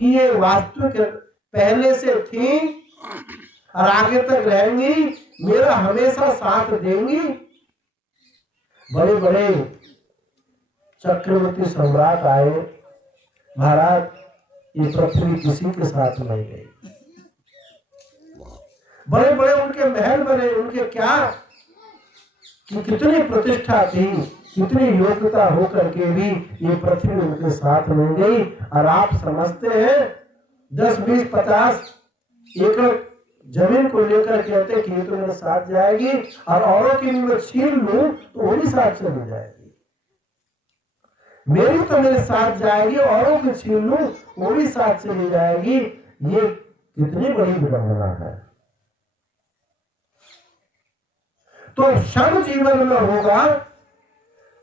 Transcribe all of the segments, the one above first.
कि ये वास्तविक पहले से थी और आगे तक रहेंगी, मेरा हमेशा साथ देंगी। बड़े बड़े चक्रवर्ती सम्राट आए, महाराज ये पृथ्वी किसी के साथ नहीं गई। बड़े बड़े उनके महल बने, उनके क्या कि कितनी प्रतिष्ठा थी, कितनी योग्यता होकर के भी ये पृथ्वी उनके साथ नहीं गई। और आप समझते हैं 10, 20, 50 एकड़ जमीन को लेकर कहते कि ये तो मेरे साथ जाएगी, और औरों की मैं छीन लूं तो वो भी साथ चली जाएगी। मेरी तो मेरे साथ जाएगी, औरों की छीन लूं वो भी साथ चली जाएगी। ये कितनी बड़ी विडंबना है। तो क्षण जीवन में होगा,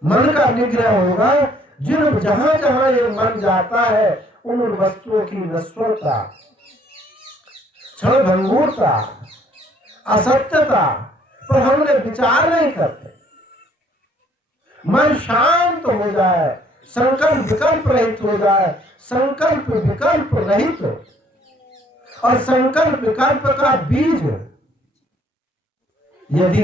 मन का निग्रह होगा। जिन जहां जहां ये मन जाता है, उन वस्तुओं की नश्वरता, क्षणभंगुरता, असत्यता पर हमने विचार नहीं करते। मन शांत हो जाए, संकल्प विकल्प रहित हो जाए, संकल्प विकल्प रहित, और संकल्प विकल्प का बीज यदि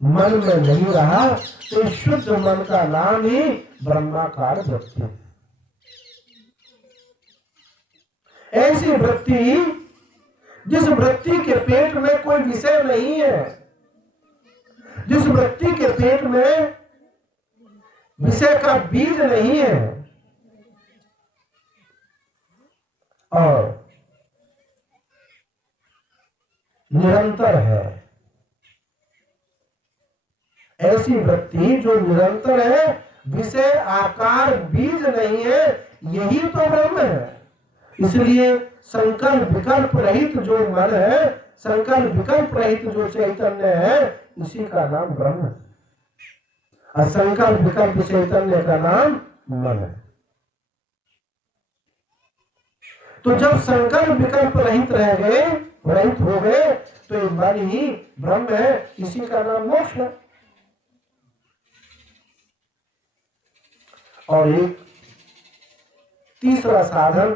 मन में नहीं रहा तो शुद्ध मन का नाम ही ब्रह्माकार वृत्ति। ऐसी वृत्ति जिस वृत्ति के पेट में कोई विषय नहीं है, जिस वृत्ति के पेट में विषय का बीज नहीं है, और निरंतर है, ऐसी वृत्ति जो निरंतर है, विषय आकार बीज नहीं है, यही तो ब्रह्म है। इसलिए संकल्प विकल्प रहित जो मन है, संकल्प विकल्प रहित जो चैतन्य है, उसी का नाम ब्रह्म है। और संकल्प विकल्प चैतन्य का नाम मन है। तो जब संकल्प विकल्प रहित रह गए, रहित हो गए, तो ये मन ही ब्रह्म है, इसी का नाम मोक्ष है। और एक तीसरा साधन,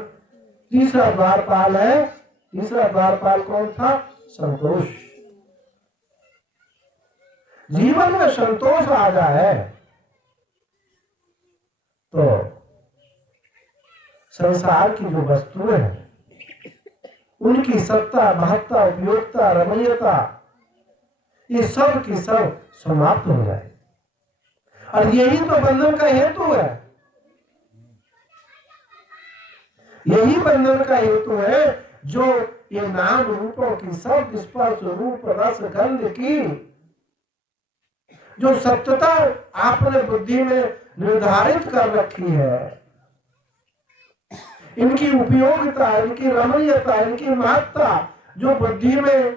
तीसरा द्वारपाल है। तीसरा द्वारपाल कौन था? संतोष। जीवन में संतोष आ जाए तो संसार की जो वस्तुएं हैं, उनकी सत्ता, महत्ता, उपयोगिता, रमणीयता, ये सब की सब समाप्त हो जाए। और यही तो बंधन का हेतु है, यही बंधन का हेतु है। जो ये नाम रूपों की, शब्द स्पर्श रूप रस गंध की जो सत्यता आपने बुद्धि में निर्धारित कर रखी है, इनकी उपयोगिता, इनकी रमणीयता, इनकी महत्ता जो बुद्धि में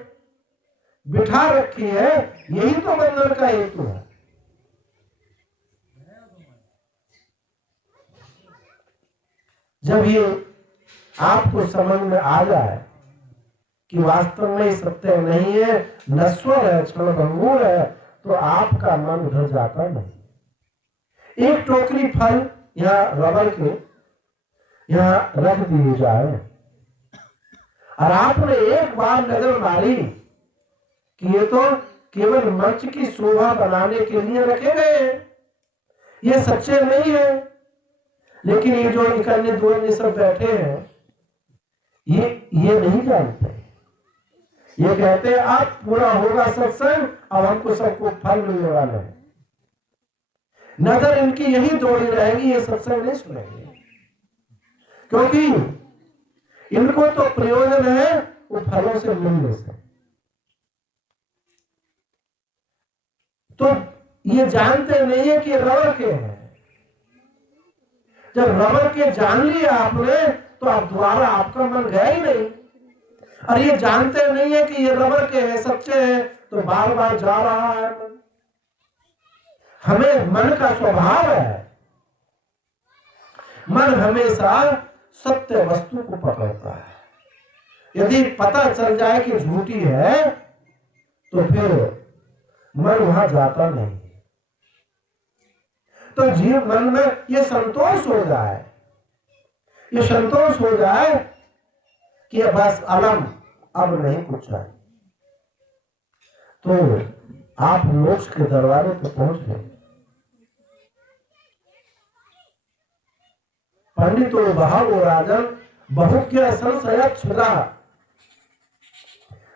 बिठा रखी है, यही तो बंधन का हेतु है। जब ये आपको समझ में आ जाए कि वास्तव में सत्य नहीं है, नश्वर है, क्षणभंगुर है, तो आपका मन उधर जाता नहीं। एक टोकरी फल यहाँ रबर के यहाँ रख दिए जाए, और आपने एक बार नजर मारी कि ये तो केवल मंच की शोभा बनाने के लिए रखे गए हैं, ये सच्चे नहीं है। लेकिन ये जो इकन्ने दो सब बैठे हैं, ये नहीं जानते। ये कहते हैं अब पूरा होगा सत्संग, अब हमको सबको फल मिलने वाला है। नजर इनकी यही दौड़ी रहेगी, ये सत्संग नहीं सुनेंगे, क्योंकि इनको तो प्रयोजन है वो फलों से मिलने से। तो ये जानते नहीं है कि रबर के हैं। जब रबर के जान लिया आपने, तो आप दोबारा आपका मन गया ही नहीं। और ये जानते नहीं है कि ये रबर के हैं, सच्चे हैं, तो बार बार जा रहा है मन। हमें मन का स्वभाव है, मन हमेशा सत्य वस्तु को पकड़ता है। यदि पता चल जाए कि झूठी है, तो फिर मन वहां जाता नहीं। तो जीव मन में ये संतोष हो जाए ये संतोष हो जाए कि बस अलम, अब नहीं कुछ चाहिए, तो आप मोक्ष के दरवाजे पे पहुंच गए। पंडितो बहवो राजन बहुज्ञ संशय क्षुधा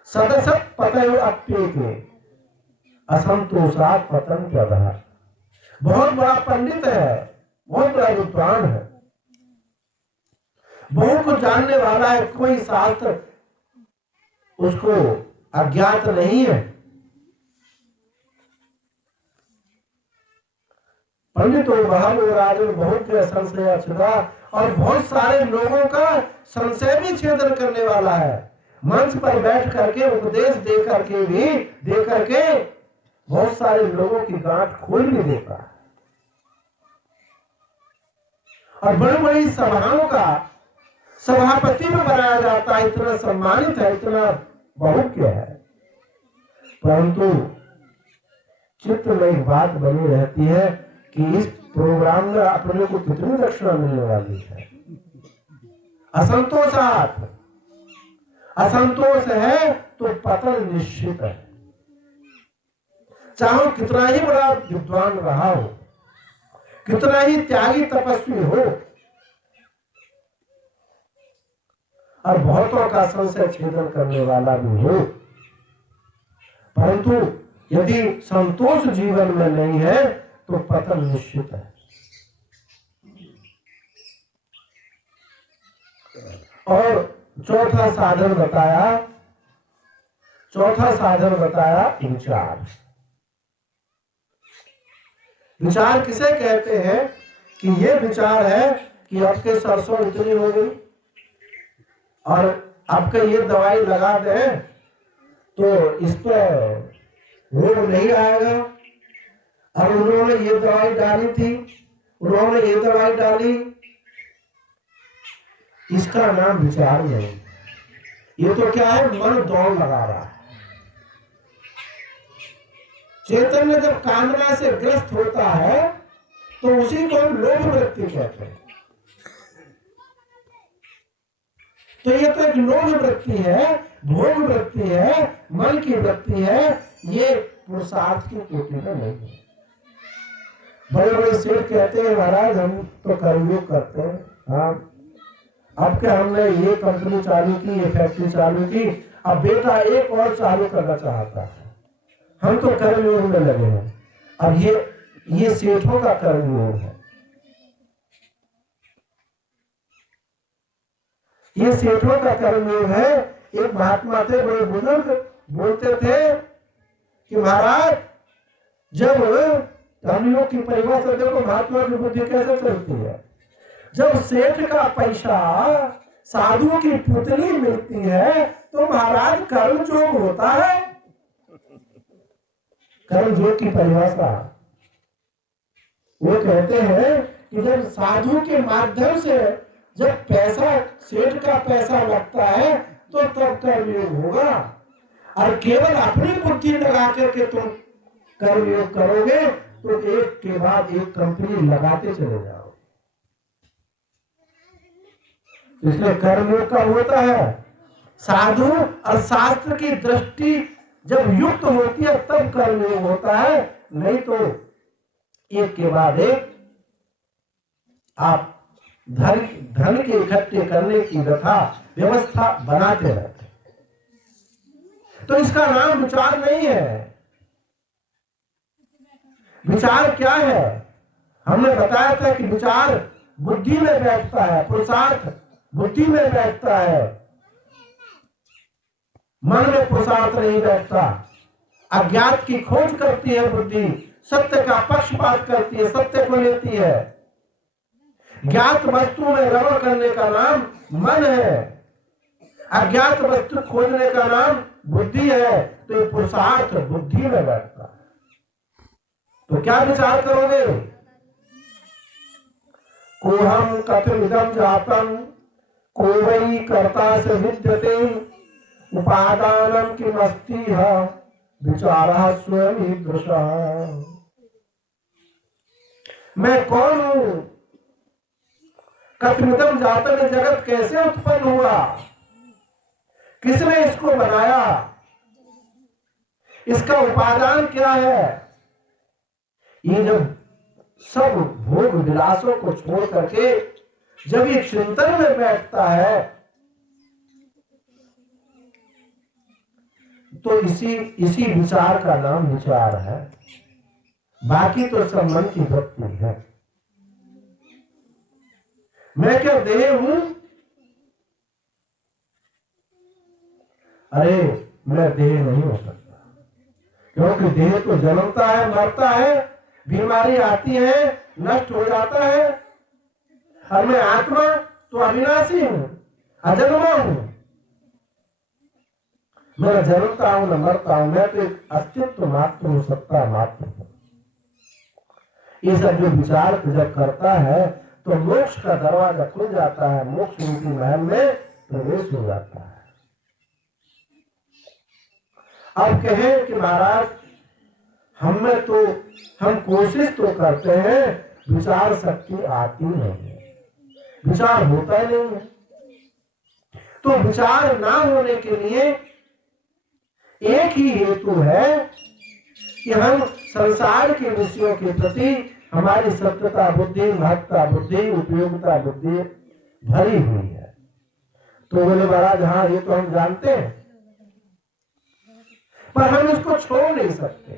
सदसत पतयो अप्येके असंतोषात् पतन प्रधा। बहुत बड़ा पंडित है, बहुत बड़ा विद्वान है, बहुत कुछ जानने वाला है, कोई शास्त्र उसको अज्ञात नहीं है। पंडितों बहवो राजन बहुज्ञ संशय क्षुधा, और बहुत सारे लोगों का संशय भी छेदन करने वाला है। मंच पर बैठ करके उपदेश दे करके बहुत सारे लोगों की गांठ खोल भी देता है। और बड़ी बड़ी सभाओं का सभापति में बनाया जाता है, इतना सम्मानित है, इतना बहुज्ञ है। परंतु चित्त में एक बात बनी रहती है कि इस प्रोग्राम में अपने को कितनी दक्षिणा मिलने वाली है। असंतोष है तो पतन निश्चित है। चाहे कितना ही बड़ा विद्वान रहा हो, कितना ही त्यागी तपस्वी हो, और बहुतों का संशय छेदन करने वाला भी हो, परंतु यदि संतोष जीवन में नहीं है तो पतन निश्चित है। और चौथा साधन बताया विचार। विचार किसे कहते हैं कि ये विचार है कि आपके सरसों इतनी हो गई और आपके ये दवाई लगा दें तो इस पर रोग नहीं आएगा, और उन्होंने ये दवाई डाली थी, उन्होंने ये दवाई डाली, इसका नाम विचार नहीं। ये तो क्या है, मन दौड़ लगा रहा है। चैतन्य जब कामना से ग्रस्त होता है तो उसी को हम लोभ वृत्ति कहते हैं। तो ये तो एक लोभ वृत्ति है, भोग वृत्ति है, मन की वृत्ति है, ये पुरुषार्थ की कोटि में नहीं है। बड़े बड़े सेठ कहते हैं महाराज हम तो कर्मयोग करते हैं, हाँ अब क्या हमने ये कंपनी चालू की, ये फैक्ट्री चालू की, अब बेटा एक और चालू करना चाहता है, हम तो कर्मयोग में लगे हैं। अब ये सेठों का कर्मयोग है। ये सेठों का कर्मयोग है। एक महात्मा थे, बड़े बुजुर्ग, बोलते थे कि महाराज जब कर्मयोग की परिभाषा देखो, महात्मा की बुद्धि कैसे चलती है। जब सेठ का पैसा साधु की पुतली मिलती है तो महाराज कर्मयोग होता है। कर्मयोग की परिभाषा वो कहते हैं कि जब साधु के माध्यम से जब पैसा, सेठ का पैसा लगता है तो तब कर्मयोग होगा, और केवल अपनी बुद्धि लगा करके तुम कर्मयोग करोगे तो एक के बाद एक कंपनी लगाते चले जाओ। इसलिए कर्मयोग का होता है साधु और शास्त्र की दृष्टि जब युक्त होती है तब कर्मयोग होता है, नहीं तो एक के बाद एक आप धन के इकट्ठे करने की व्यवस्था बनाते रहते। तो इसका नाम विचार नहीं है। विचार क्या है? हमने बताया था कि विचार बुद्धि में बैठता है, पुरुषार्थ बुद्धि में बैठता है, मन में पुरुषार्थ नहीं बैठता। अज्ञात की खोज करती है बुद्धि, सत्य का पक्षपात करती है, सत्य को लेती है। ज्ञात वस्तु में रमण करने का नाम मन है, अज्ञात वस्तु खोजने का नाम बुद्धि है। तो ये पुरुषार्थ बुद्धि में बैठता है। तो क्या विचार करोगे? कोहम कथमिदं जातम को वै कर्ता से विद्यते उपादानम किमस्ति विचारः स्वयं ईदृशः। मैं कौन हूं? कथमिदं जातम् जगत कैसे उत्पन्न हुआ, किसने इसको बनाया, इसका उपादान क्या है। ये जब सब भोग विलासों को छोड़ करके जब ये चिंतन में बैठता है तो इसी विचार का नाम विचार है। बाकी तो सब मन की वृत्ति है। मैं क्या देह हूं? अरे मैं देह नहीं हो सकता, क्योंकि देह तो जन्मता है, मरता है, बीमारी आती है, नष्ट हो जाता है। और मैं आत्मा तो अविनाशी हूं, अजन्मा हूं। मैं न जन्मता हूं न मरता हूं, मैं तो एक अस्तित्व मात्र हूं, सत्ता मात्र हूं। ये सब जो विचार जब करता है तो मोक्ष का दरवाजा खुल जाता है, मोक्ष रूपी महल में प्रवेश हो जाता है। अब कहें कि महाराज हम कोशिश तो करते हैं, विचार शक्ति आती नहीं है, विचार होता ही नहीं है। तो विचार ना होने के लिए एक ही हेतु है कि हम संसार के विषयों के प्रति हमारी सत्यता बुद्धि, महत्ता बुद्धि, उपयोगिता बुद्धि भरी हुई है। तो बोले महाराज हाँ ये तो हम जानते हैं, पर हम इसको छोड़ नहीं सकते।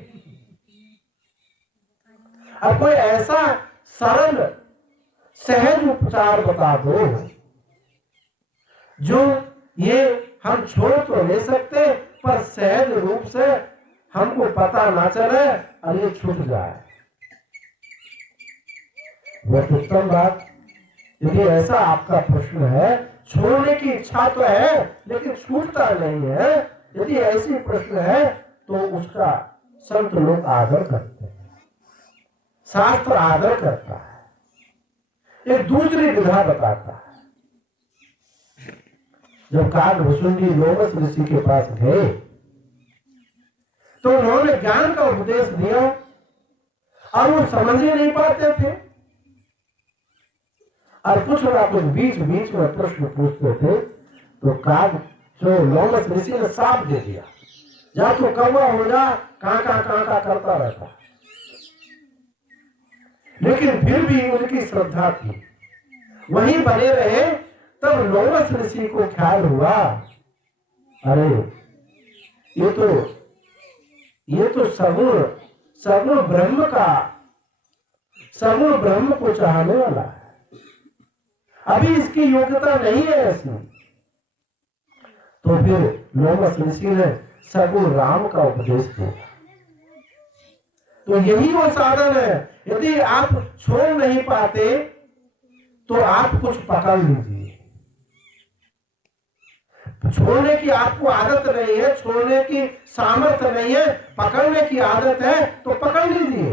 अब कोई ऐसा सरल सहज उपचार बता दो जो ये हम छोड़ तो नहीं सकते पर सहज रूप से हमको पता ना चले और ये छूट जाए। बहुत उत्तम बात। यदि ऐसा आपका प्रश्न है, छोड़ने की इच्छा तो है लेकिन छूटता नहीं है, यदि ऐसी प्रश्न है तो उसका संत लोग आदर करते हैं, शास्त्र आदर करता है। एक दूसरी विधा बताता है। जब काकभुसुंडी लोमस ऋषि के पास गए तो उन्होंने ज्ञान का उपदेश दिया और वो समझ ही नहीं पाते थे और कुछ ना कुछ बीच बीच में प्रश्न पूछते थे। तो काग जो लोमस ऋषि ने साफ दे दिया, जा तो कौवा हो जा, काका करता रहता। लेकिन फिर भी उनकी श्रद्धा थी, वहीं बने रहे। तब लोमस ऋषि को ख्याल हुआ, अरे ये तो सगुण ब्रह्म को चाहने वाला है, अभी इसकी योग्यता नहीं है ऐसी। तो फिर लोमस ऋषि ने सगुण राम का उपदेश दिया। तो यही वो साधन है। यदि आप छोड़ नहीं पाते तो आप कुछ पकड़ लीजिए। छोड़ने की आपको आदत नहीं है, छोड़ने की सामर्थ्य नहीं है, पकड़ने की आदत है तो पकड़ लीजिए।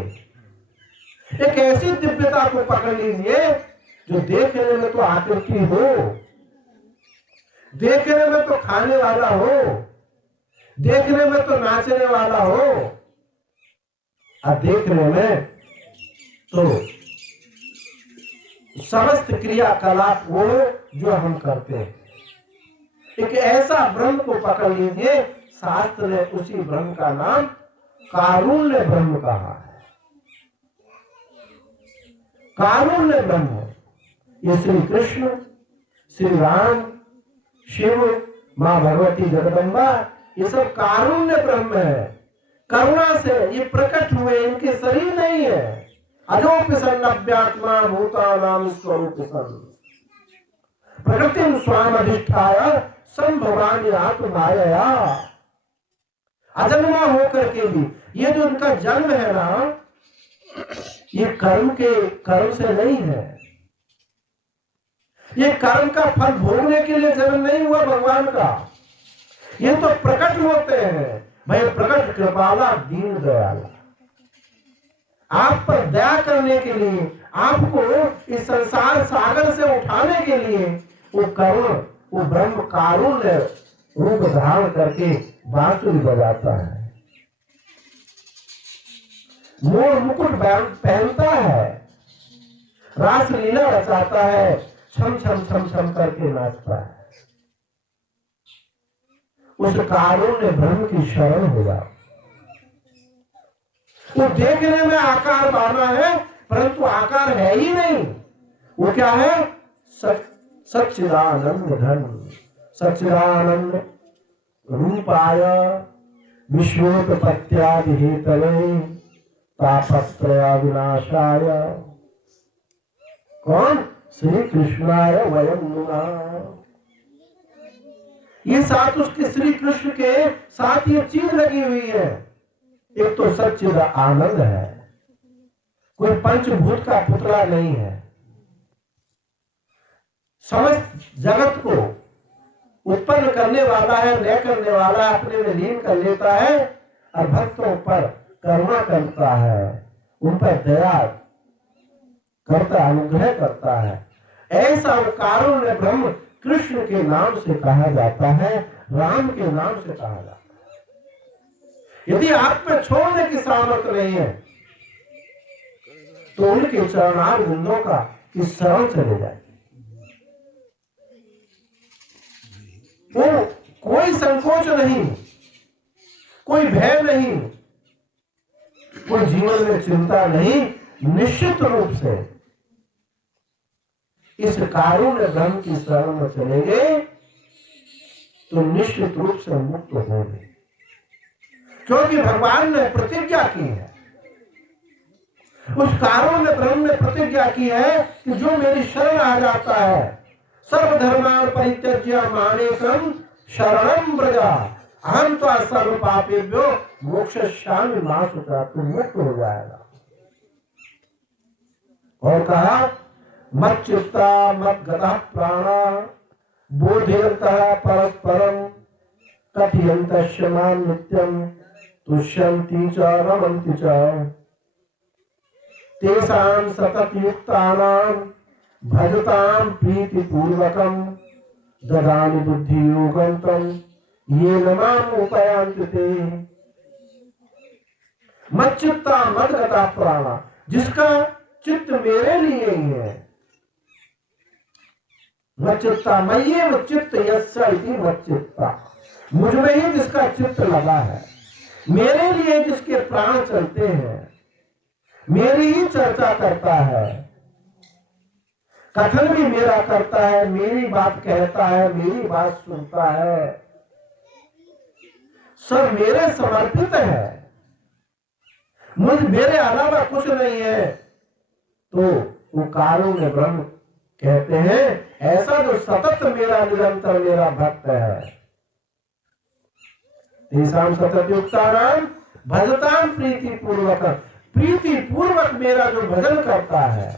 एक ऐसी दिव्यता को पकड़ लीजिए जो देखने में तो आकृति हो, देखने में तो खाने वाला हो, देखने में तो नाचने वाला हो, और देखने में तो समस्त क्रियाकलाप वो जो हम करते हैं। एक ऐसा ब्रह्म को पकड़ लीजिए, शास्त्र ने उसी ब्रह्म का नाम कारुण्य ब्रह्म कहा है। कारुण्य ब्रह्म ये श्री कृष्ण, श्री राम, शिव, मां भगवती जगदम्बा, ये सब कारुण्य ब्रह्म है। करुणा से ये प्रकट हुए, इनके शरीर नहीं है। अजोपि सन्नभ्यात्मा भूतानां स्वरूप सन प्रकृतिं स्वामधिष्ठाय संभवामि आत्ममायया। अजन्मा होकर के भी ये जो उनका जन्म है ना, ये कर्म से नहीं है। ये कर्म का फल भोगने के लिए जन्म नहीं हुआ भगवान का। ये तो प्रकट होते हैं। भाई प्रकट कृपाला दीन दयाला, आप पर दया करने के लिए, आपको इस संसार सागर से उठाने के लिए वो करुण, वो ब्रह्म कारुण्य रूप धारण करके बांसुरी बजाता है, मोर मुकुट पहनता है, रास लीला रचाता है, छम छम छम छम करके नाचता है, उस कारुण्य ब्रह्म की शरण हो जाओ। वो देखने में आकार बाना है, परंतु आकार है ही नहीं। वो क्या है? सच्चिदानंद घन, सच्चिदानंद रूपाय विश्वोत्पत्त्यादि हेतवे तापत्रय विनाशाय। कौन? श्री कृष्णाय वयं नुमः। ये साथ उसके श्री कृष्ण के साथ ये चीज लगी हुई है। एक तो सच्चिद आनंद है, कोई पंचभूत का पुतला नहीं है, समस्त जगत को उत्पन्न करने वाला है, लय करने वाला है, अपने में लीन कर लेता है और भक्तों पर करुणा करता है, उन पर दया करता, अनुग्रह करता है। ऐसा वो कारुण्य ब्रह्म कृष्ण के नाम से कहा जाता है, राम के नाम से कहा जाता है। यदि आप में छोड़ने की सामर्थ्य नहीं है तो उनके चरणार बिंदों का की शरण चले जाए। वो कोई संकोच नहीं, कोई भय नहीं, कोई जीवन में चिंता नहीं, निश्चित रूप से इस कारुण्य ब्रह्म की शरण में चलेंगे तो निश्चित रूप से मुक्त होंगे, क्योंकि भगवान ने प्रतिज्ञा की है। उस कारुण्य ब्रह्म ने प्रतिज्ञा की है कि जो मेरी शरण आ जाता है, सर्वधर्मान् परित्यज्य मामेकं शरणं व्रज अहं त्वा सर्व पापेभ्यो मोक्षयिष्यामि मा शुचः, तू मुक्त हो जाएगा। और कहा मच्चित्ता मद्गतः प्राणा बोधयन्तः परस्परं कथयन्तस्य मां नित्यं तुष्यन्ति च रमन्ति च तेषां सततयुक्तानां भजतां प्रीतिपूर्वकं ददामि बुद्धियोगं तं येन माम् उपयान्ति ते। मच्चित्ता मद्गतः प्राणा, जिसका चित्त मेरे लिए ही है। मच्चित्ता मय्येव चित्त यस्य इति मच्चित्ता, मुझ में ही जिसका चित्त लगा है, मेरे लिए जिसके प्राण चलते हैं, मेरी ही चर्चा करता है, कथन भी मेरा करता है, मेरी बात कहता है, मेरी बात सुनता है, सब मेरे समर्पित है, मुझ मेरे अलावा कुछ नहीं है, तो वो कारुण्य ब्रह्म कहते हैं ऐसा जो सतत मेरा निरंतर मेरा भक्त है। तेषां सततयुक्तानां भजतां प्रीति पूर्वक, प्रीति पूर्वक मेरा जो भजन करता है,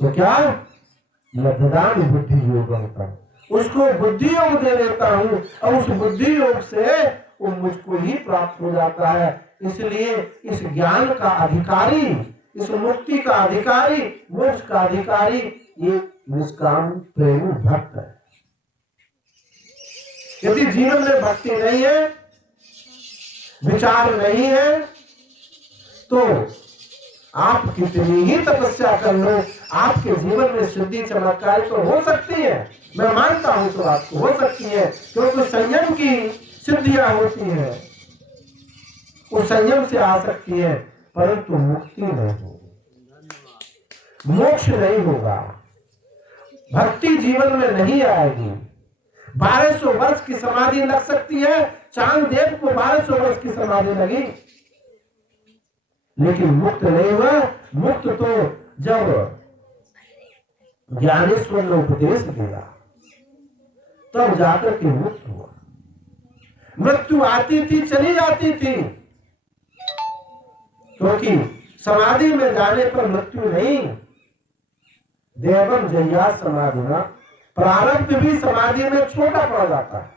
तो क्या ददामि बुद्धि योगं तं, उसको बुद्धि योग दे देता हूं और उस बुद्धि योग से वो मुझको ही प्राप्त हो जाता है। इसलिए इस ज्ञान का अधिकारी, इस मुक्ति का अधिकारी, मोक्ष का अधिकारी ये निष्काम प्रेमी भक्त है। यदि जीवन में भक्ति नहीं है, विचार नहीं है, तो आप कितनी ही तपस्या कर लो, आपके जीवन में सिद्धि चमत्कार तो हो सकती है, मैं मानता हूं तो आपको हो सकती है, क्योंकि संयम की सिद्धियां होती है, वो संयम से आ सकती है, परंतु मुक्ति नहीं होगी, मोक्ष नहीं होगा, भक्ति जीवन में नहीं आएगी। 1200 वर्ष की समाधि लग सकती है, चांद देव को 1200 वर्ष की समाधि लगी, लेकिन मुक्त नहीं हुआ। मुक्त तो जब ज्ञानेश्वर ने उपदेश दिया तब जाकर के मुक्त हुआ। मृत्यु आती थी, चली जाती थी, क्योंकि समाधि में जाने पर मृत्यु नहीं। देवम जया समाधिना, प्रारब्ध भी समाधि में छोटा पड़ जाता है।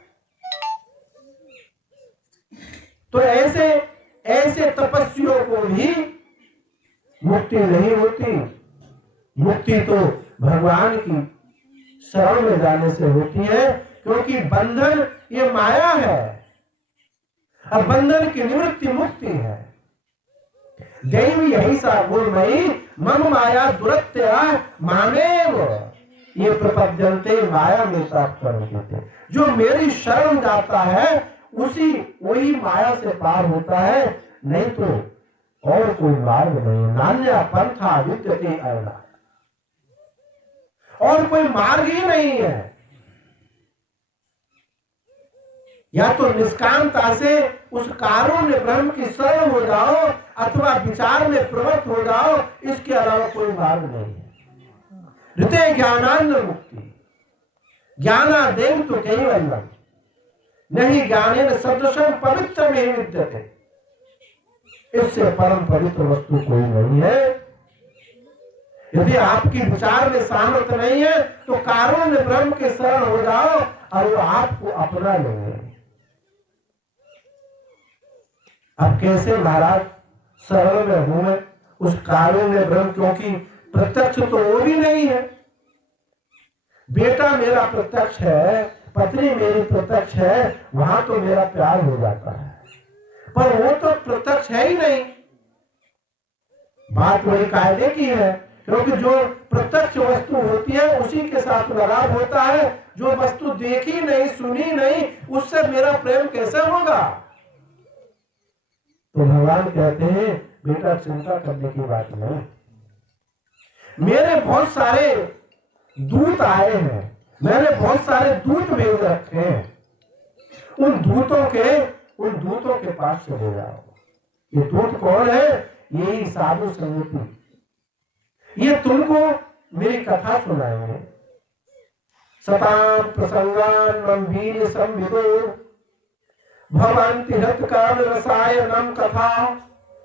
तो ऐसे ऐसे तपस्वियों को भी मुक्ति नहीं होती। मुक्ति तो भगवान की शरण में जाने से होती है, क्योंकि बंधन ये माया है और बंधन की निवृत्ति मुक्ति है। दैवी यही सा गुणमयी मम माया दुरत्या मामेव ये प्रपद्यन्ते माया में प्राप्त करते, जो मेरी शरण जाता है उसी वही माया से पार होता है, नहीं तो और कोई मार्ग नहीं। नान्या पंथा विद्यते अयना, और कोई मार्ग ही नहीं है। या तो निष्कामता से उस कारुण्य ब्रह्म की शरण हो जाओ अथवा विचार में प्रवृत्त हो जाओ, इसके अलावा कोई मार्ग नहीं है। ऋते ज्ञानान्न मुक्ति, ज्ञानादेव तो कैवल्यम नहीं ज्ञानेन सदृशं पवित्र में विद्यते, इससे परम पवित्र वस्तु कोई नहीं है। यदि आपकी विचार में सामर्थ्य नहीं है तो कारुण्य ब्रह्म के शरण हो जाओ और वो आपको अपना लेंगे। अब कैसे महाराज शरण में हूं मैं उस कारुण्य ब्रह्म, क्योंकि प्रत्यक्ष तो वो भी नहीं है। बेटा मेरा प्रत्यक्ष है, पत्नी मेरी प्रत्यक्ष है, वहां तो मेरा प्यार हो जाता है, पर वो तो प्रत्यक्ष है ही नहीं। बात वही कायदे की है, क्योंकि जो प्रत्यक्ष वस्तु होती है उसी के साथ लगाव होता है। जो वस्तु देखी नहीं सुनी नहीं उससे मेरा प्रेम कैसे होगा। तो भगवान कहते हैं बेटा चिंता करने की बात नहीं, मेरे बहुत सारे दूत आए हैं, मैंने बहुत सारे दूत भेज रखे हैं, उन दूतों के पास चले जाओ। ये दूत कौन है? यही साधु संगति, ये तुमको मेरी कथा सुनाएंगे। सताम प्रसंगान गंभीर संविदो भवन्ति हृत्काल रसायनम कथा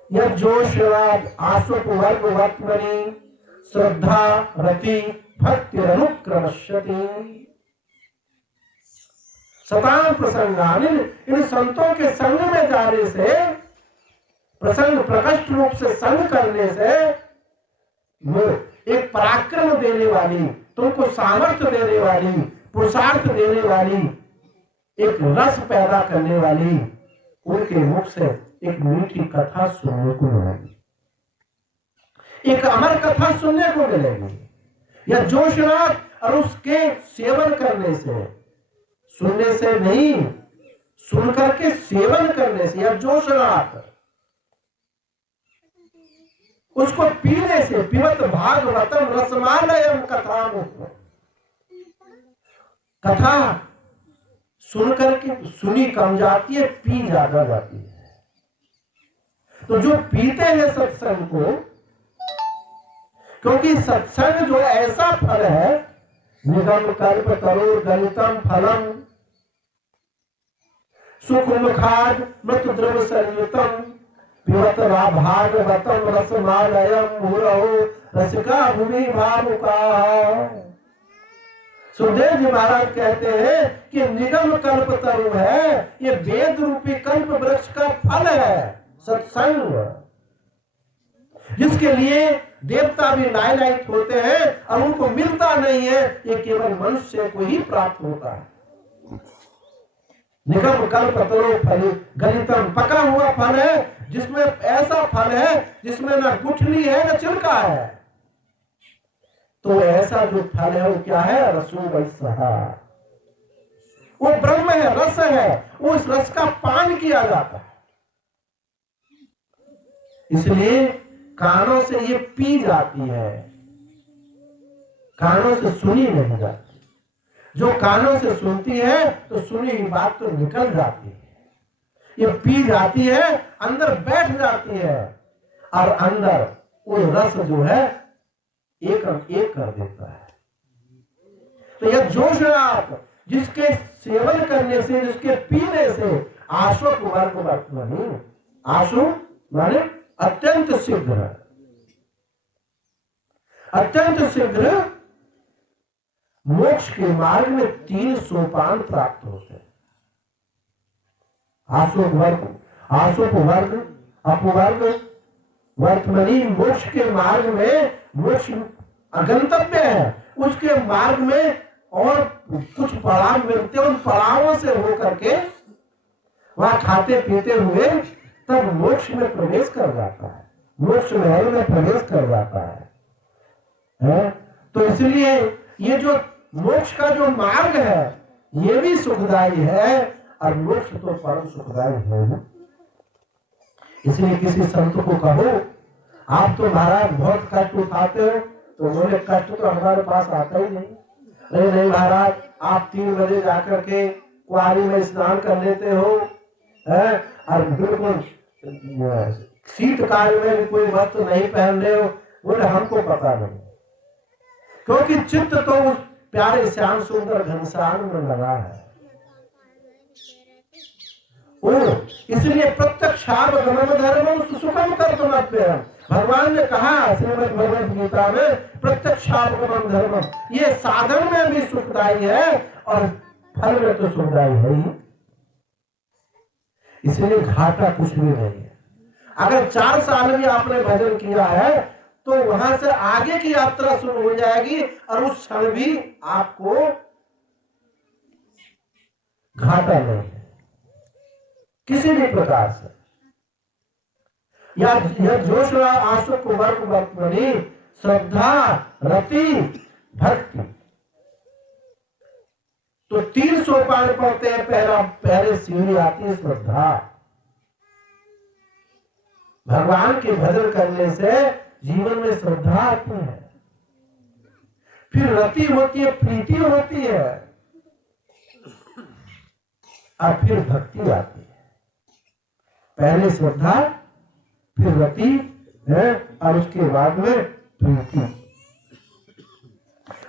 यज्जोषराज आशुक वर्ग वर्तमनि श्रद्धा रति भक्ति अनुक्रमश्यति। सताम प्रसंगान, इन संतों के संग में जाने से, प्रसंग प्रकट रूप से संग करने से एक पराक्रम देने वाली, तुमको सामर्थ्य देने वाली, पुरुषार्थ देने वाली, एक रस पैदा करने वाली उनके मुख से एक मीठी कथा सुनने को मिलेगी, एक अमर कथा सुनने को मिलेगी। या जोशनाथ और उसके सेवन करने से, सुनने से नहीं, सुन करके सेवन करने से, या जोशनाथ उसको पीने से, पिबत भागवतम रसमालयम कथा, कथा सुन करके सुनी कम जाती है, पी ज्यादा जाती है। तो जो पीते हैं सत्संग को, क्योंकि सत्संग जो ऐसा फल है, निगम कल्प तरोर गलितम फलम सुख मुखाद मृत द्रव संयुतम पिबत भागवतम रसमालयम मुरहो रसिका भूमि भावुका। सुखदेव जी महाराज कहते हैं कि निगम कल्प तरु है, ये वेद रूपी कल्प वृक्ष का फल है सत्संग, जिसके लिए देवता भी लालायित होते हैं और उनको मिलता नहीं है, ये केवल मनुष्य को ही प्राप्त होता है। निगम कल्प तरु फल गलितम, पका हुआ फल है, जिसमें ऐसा फल है जिसमें ना गुठली है ना छिलका है। तो ऐसा जो फल है वो क्या है? रसो वैसा, वो ब्रह्म है, रस है, उस रस का पान किया जाता है। इसलिए कानों से ये पी जाती है, कानों से सुनी नहीं जाती। जो कानों से सुनती है तो सुनी हुई बात तो निकल जाती है, ये पी जाती है, अंदर बैठ जाती है और अंदर वो रस जो है एक कर देता है। तो यह जोश आप जिसके सेवन करने से, जिसके पीने से आशु वर्ग वर्तमनि, आशु माने अत्यंत शीघ्र, अत्यंत शीघ्र मोक्ष के मार्ग में 3 सोपान प्राप्त होते हैं। आशुक वर्ग अपवर्ग वर्तमनि, मोक्ष के मार्ग में, मोक्ष अगंतव्य है, उसके मार्ग में और कुछ पड़ाव मिलते हैं, उन पड़ावों से होकर के वहां खाते पीते हुए तब मोक्ष में प्रवेश कर जाता है, मोक्ष महल में प्रवेश कर जाता है। तो इसलिए ये जो मोक्ष का जो मार्ग है ये भी सुखदायी है और मोक्ष तो परम सुखदायी है ही। इसलिए किसी संत को कहो आप तो महाराज बहुत कष्ट उठाते हो, तो उन्होंने कष्ट तो हमारे पास आता ही नहीं। नहीं नहीं महाराज, आप 3 बजे जाकर के कुआरी में स्नान कर लेते हो और बिल्कुल शीतकाल में भी कोई वस्त्र नहीं पहन रहे हो। बोले हमको पता नहीं, क्योंकि चित्त तो उस प्यारे श्याम सुंदर घनश्याम में लगा है। इसलिए प्रत्यक्षावगमन धर्मम सुसुखम कर्तुमप्ययम्। भगवान ने कहा श्रीमद् भगवद गीता में प्रत्यक्षावगमन धर्मम, ये साधन में भी सुखदायी है और फल में तो सुखदायी है ही। इसलिए घाटा कुछ भी नहीं है। अगर 4 साल भी आपने भजन किया है तो वहां से आगे की यात्रा शुरू हो जाएगी और उस क्षण भी आपको घाटा नहीं है किसी भी प्रकार से। या जोश आसुक वर्ग वर्तमनी श्रद्धा रति भक्ति, तो 3 सोपान पढ़ते हैं। पहले सीढ़ी आती है श्रद्धा। भगवान के भजन करने से जीवन में श्रद्धा आती है, फिर रति होती है, प्रीति होती है और फिर भक्ति आती है। पहले श्रद्धा, फिर रति है और उसके बाद में प्रीति।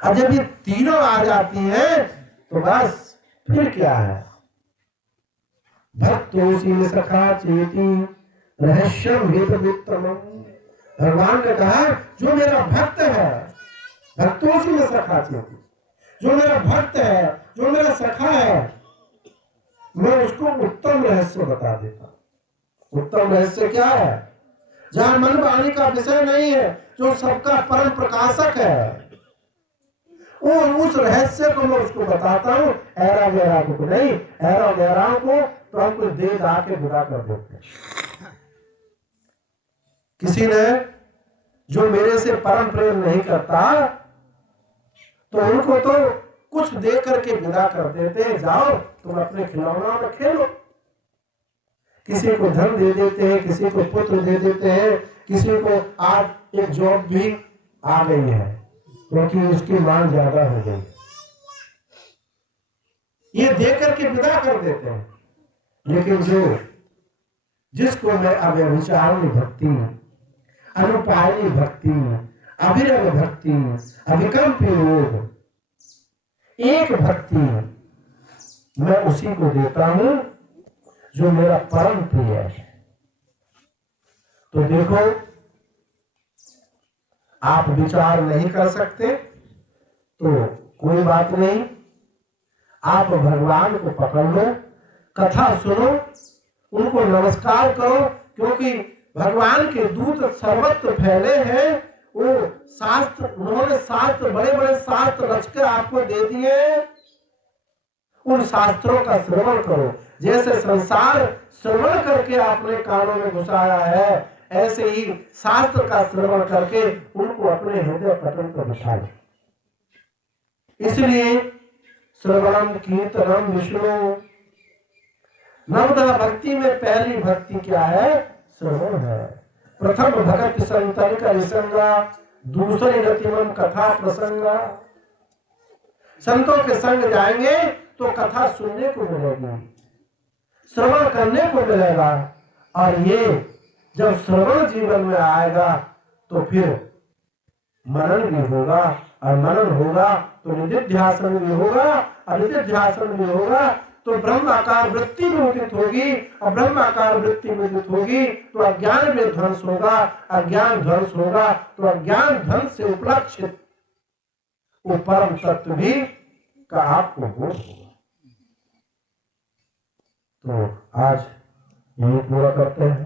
और जब ये तीनों आ जाती हैं तो बस फिर क्या है, भक्तोसी सखा चेती रहस्यम हेतुत्तमम्। भगवान ने कहा जो मेरा भक्त है, भक्तोसी में सखा चेती, जो मेरा भक्त है, जो मेरा सखा है, मैं उसको उत्तम रहस्य बता देता। उत्तम रहस्य क्या है? जहां मन वाणी का विषय नहीं है, जो सबका परम प्रकाशक है, और उस रहस्य को मैं उसको बताता हूं। ऐरा गहरा को नहीं, ऐरा गहरा को तो हम कुछ दे दा के विदा कर देते हैं। किसी ने जो मेरे से परम प्रेम नहीं करता तो उनको तो कुछ दे करके विदा कर देते हैं, जाओ तुम अपने खिलौना में खेलो। किसी को धन दे देते हैं, किसी को पुत्र दे देते हैं, किसी को आज एक जॉब भी आ गई है क्योंकि उसकी मांग ज्यादा हो गई, ये दे करके विदा कर देते हैं। लेकिन जिसको मैं अव्यभिचारिणी भक्ति, अनुपायनी भक्ति, अविरल भक्ति, अविकल्प योग, एक भक्ति मैं उसी को देता हूं जो मेरा परम प्रिय है। तो देखो, आप विचार नहीं कर सकते तो कोई बात नहीं, आप भगवान को पकड़ लो, कथा सुनो, उनको नमस्कार करो, क्योंकि भगवान के दूत सर्वत्र फैले हैं। वो शास्त्र, उन्होंने शास्त्र, बड़े बड़े शास्त्र रचकर आपको दे दिए। उन शास्त्रों का श्रवण करो। जैसे संसार श्रवण करके आपने कानों में घुसाया है, ऐसे ही शास्त्र का श्रवण करके उनको अपने हृदय पटल पर बिठा लो। इसलिए श्रवणम कीर्तनम विष्णु, नवदा भक्ति में पहली भक्ति क्या है? श्रवण है। प्रथम भगत संतन का निसंगा, दूसरी रतिमम कथा प्रसंगा। संतों के संग जाएंगे तो कथा सुनने को मिलेगी, श्रवण करने को मिलेगा, और ये जब श्रवण जीवन में आएगा तो फिर मनन भी होगा, और मनन होगा तो निधिध्यासन भी होगा, और निधिध्यासन भी होगा तो ब्रह्माकार वृत्ति में उदित होगी, और ब्रह्माकार वृत्ति में उदित होगी तो अज्ञान में ध्वंस होगा, अज्ञान ध्वंस होगा तो अज्ञान ध्वंस से उपलक्षित वो परम तत्व भी का आपको बोध होगा। तो आज यही पूरा करते हैं।